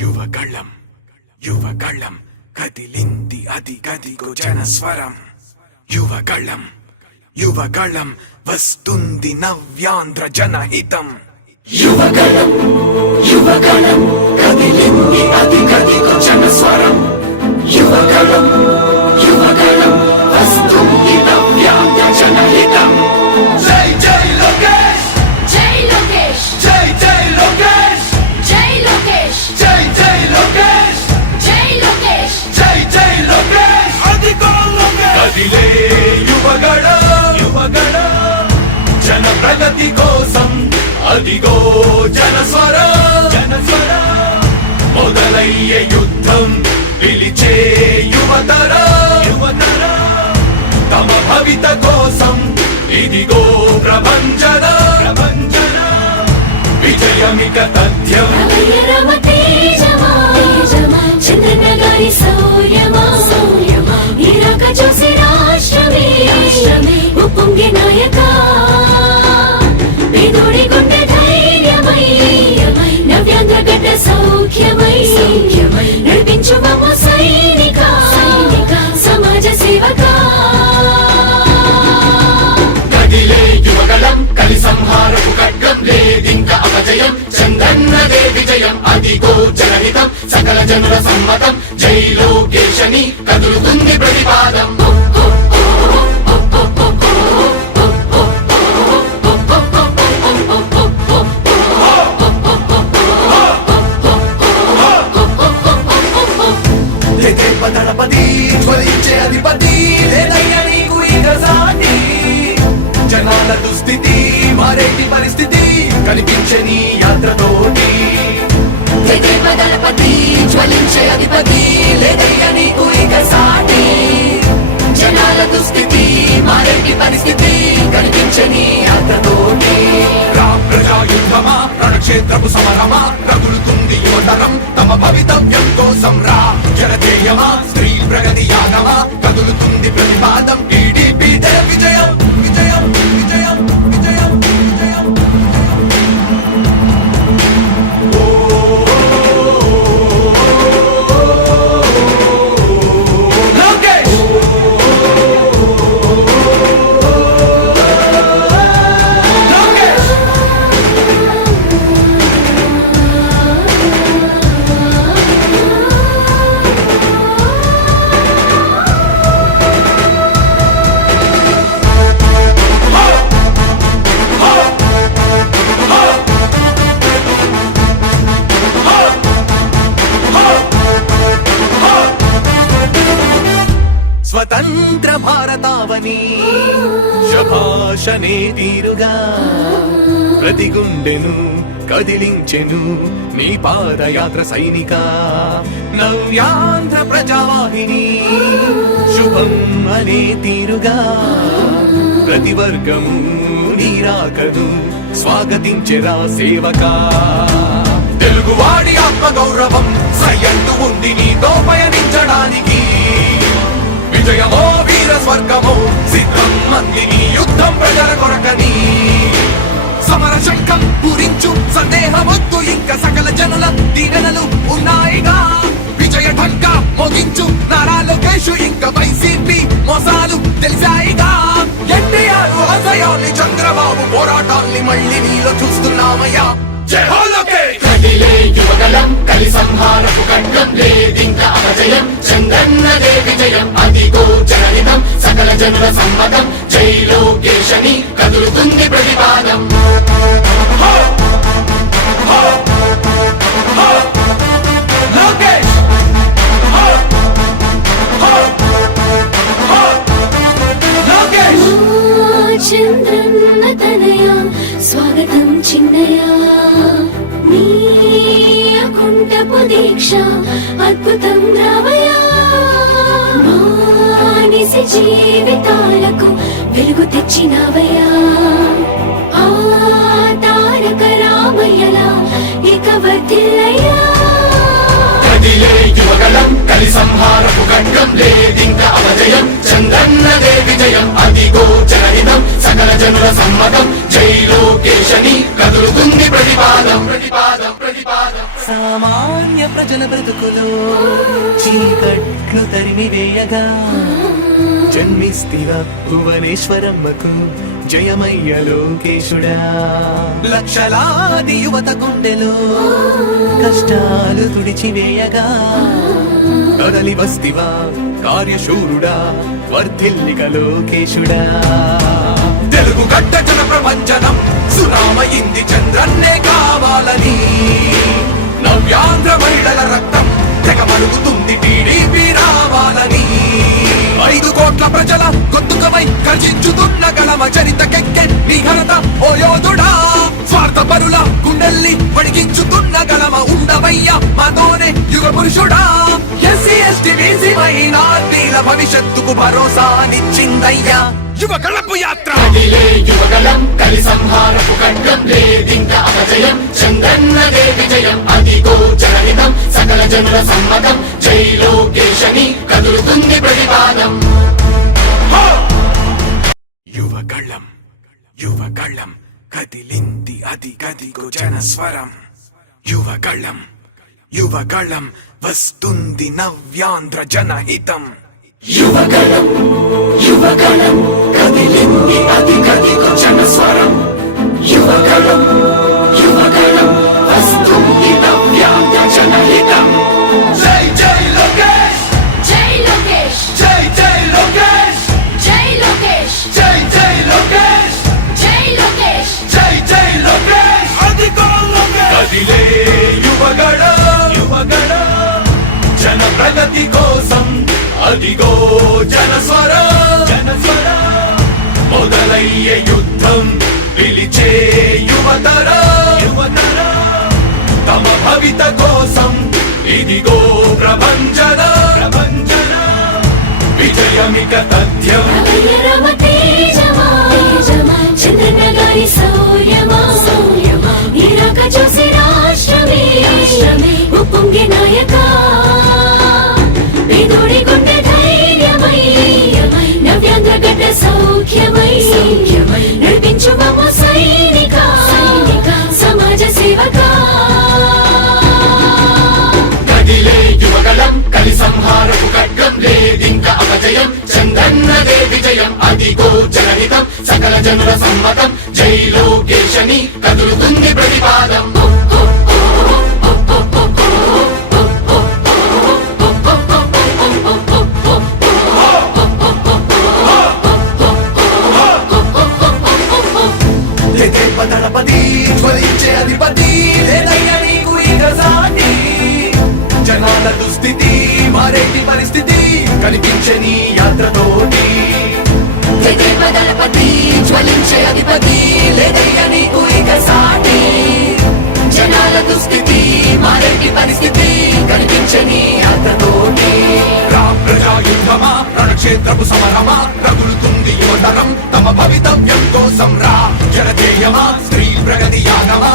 యువగళం యువగళం కదిలింది అది గదిగో జనస్వరం. యువగళం యువగళం వస్తుంది నవ్యాంధ్ర జనహితం. యువగళం యువగళం కదిలింది అది గదిగో జనస్వరం. యువగళం యువగళం వస్తుంది నవ్యాంధ్ర జనహితం. జై జై లోకేష్ జై లోకేష్ జై జై లోకేష్ జై లోకేష్ జై జై లోకేష్ జై లోకేష్ జై జై లోకేష్ అదిగో లోకేష్. కదిలే యువగళం యువగళం జన ప్రగతి కోసం అదిగో జనస్వరం. జనస్వరం మొదలయ్యే యుద్ధం పిలిచే యువతరం. యువతరం తమ భవిత కోసం ఇదిగో ప్రభంజనం. ప్రభంజనం విజయమిక తథ్యం. రమయ రమ తేజమా చంద్రన్న గారి శౌర్యమా నీరాక చూసి రాష్ట్రమే ఉప్పొంగే నాయక పేదోడి గుండె ధైర్యమై నవ్యాంధ్ర గడ్డ సౌఖ్యమై నడిపించు మమ్మ సైనిక సమాజ సేవక. కదిలే యువగళం కలి సంహారపు ఖడ్గం లేదింక అపజయం. చంద్రన్నదే విజయం అదిగో జనహితం సకల జనుల సమ్మతం. జై లోకేశని కదులుతుంది ప్రతిపాదం. దళపతి జ్వలించే అధిపతి లేదయ్య నీకు ఇక సాటి. జనాల దుస్థితి మారేటి పరిస్థితి కనిపించే నీ యాత్రతోటి. దళపతి జ్వలించే అధిపతి లేదయ్య నీకు ఇక సాటి. జనాల దుస్థితి మారేటి పరిస్థితి కనిపించే నీ యాత్రతోటి. ప్రజాయుద్ధమా రణక్షేత్రపు సమరమా రగులుతుంది యువతరం తమ భవితవ్యం కోసం. రా జనజేయమా స్త్రీ ప్రగతి యానమా కదులుతుంది ప్రతిపాదం. టీడీపీ జయ విజయం విజయం విజయం విజయం విజయం. లోకేష్ స్వతంత్ర భారతావని శభాషనే తీరుగా ప్రతి గుండెను కదిలించెను నీ పాదయాత్ర సైనిక. నవ్యాంధ్ర ప్రజావాహిని శుభం అనే తీరుగా ప్రతి వర్గము నీరాకను స్వాగతించెరా సేవకా. తెలుగువాడి ఆత్మగౌరవం సయ్యంటూ ఉంది నీతో పయనించడానికి. విజయమో వీర స్వర్గమో సిద్ధం మందిని యుద్ధం ప్రజల కొరకని. సమర శంఖం పూరించు సందేహమొద్దు ఇంక సకల జనుల దీవెనలు ఉన్నాయిగా. విజయ ఢంకా మోగించు నారా లోకేష్ ఇంక వైసీపీ మోసాలు తెలిసాయిగా. ఎన్టీఆర్ ఆశయాల్ని చంద్రబాబు పోరాటాల్ని మళ్ళీ నీలో చూస్తున్నామయ్యా. జై హో లోకేష్. కదిలే యువగళం కలి సంహారపు ఖడ్గం లేదింక అపజయం. చంద్రన్నదే విజయం అదిగో జనహితం సకల జనుల సమ్మతం. జై లోకేశని కదులుతుంది ప్రతిపాదం. లోకేష్ లోకేష్ చంద్రన్న తనయ స్వాగతం చిన్నయ నీ అకుంఠపు దీక్ష అద్భుతం రావయ. మానిసి జీవితాలకు వెలుగు తెచ్చినవయ్యా. ఆ తారక రామయ్యలా ఇక వర్ధిల్లయ్యా. కదిలే యువగళం కలి సంహారపు ఖడ్గం లేదింక అపజయం. చంద్రన్నదే విజయం అదిగో జనహితం సకల జనుల సమ్మతం. జై లోకేశని కదులుతుంది ప్రతిపాదం. ప్రతిపాదం ప్రతిపాదం. సామాన్య ప్రజల బ్రతుకులో చీకట్లు తరిమి వేయగా జన్మిస్తివా భువనేశ్వరమ్మకు జయమయ్య లోకేశుడా. లక్షలాది యువత గుండెలో కష్టాలు తుడిచివేయగా కదలి వస్తివా కార్యశూరుడా వర్ధిల్లిక లోకేశుడా. తెలుగు గడ్డ జన ప్రపంచనం సునామయింది చంద్రన్నే కావాలని నవ్యాంధ్ర మహిళల రక్తం తెగమరుగుతుంది టీడీపీ రావాలని 5 కోట్ల ప్రజల గొంతుకమై గర్జించుతున్న గలమ చరితకెక్కె నీ ఘనత ఓ యోధుడా. స్వార్థ పరుల గుండెల్ని వణికించుతున్న గలమ ఉండవయ్య మాతోనే యుగ పురుషుడా. ఎస్సీ ఎస్టీ బీసీ మైనార్టీల భవిష్యత్తుకు భరోసానిచ్చిందయ్యా యువ కళపు యాత్ర. కదిలే యువగలం కలి సంహారపు ఖడ్గం లేదింక అపజయం చంద్రన్నదే విజయం అదిగో జనహితం సకల జనుల సమ్మతం జై లోకేశని కదులుతుంది ప్రతిపాదం. యువగళం యువగళం కదిలింది అది గదిగో జనస్వరం. యువగళం యువగళం వస్తుంది నవ్యాంధ్ర జనహితం. యువగలం యువగలం కదిలింది అది గదిగో జనస్వరం. యువగలం యువగలం వస్తుంది నవ్యాంధ్ర జనహితం. జై జై లోకేష్ జై లోకేష్ జై జై లోకేష్ జై లోకేష్ జై జై లోకేష్ జై లోకేష్ జై జై లోకేష్ అదిగో లోకేష్. కదిలే యువగళ జన ప్రగతి కోసం అదిగో జనస్వర మొదలయ్యే యుద్ధం పిలిచే యువతర తమ భవిత కోసం ఇదిగో ప్రభంజన విజయమిక తథ్యం. రమ తేజమా చంద్రన్న గారి సౌర్యమా నీరాక చూసి రాష్ట్రమే ఉప్పొంగే నాయక పేదోడి గుండె ధైర్యమై నవ్యాంధ్ర గడ్డ సౌఖ్యమై నడిపించు మమ్మ సైనిక సమాజ సేవక. కదిలే యువగలం కలి సంహారపు ఖడ్గం లేదింక అపజయం చంద్రన్నదే విజయం అదిగో జనహితం సకల జనుల సమ్మతం జై లోకేశని కదులుతుంది ప్రతిపాదం. దళపతి జ్వలించే అధిపతి లేదయ్యా నీకు ఇక సాటి. జనాల దుస్థితి మారేటి పరిస్థితి కనిపించే నీ యాత్రతోటి. దళపతి జ్వలించే అధిపతి లేదయ్యా నీకు ఇక సాటి. జనాల దుస్థితి మారేటి పరిస్థితి కనిపించని యాత్రతోటి. ప్రజాయుద్ధమా రణక్షేత్రపు సమరమా రగులుతుంది యువతరం తమ భవితవ్యం కోసం రా. జనజేయమా స్త్రీ ప్రగతి యాగమా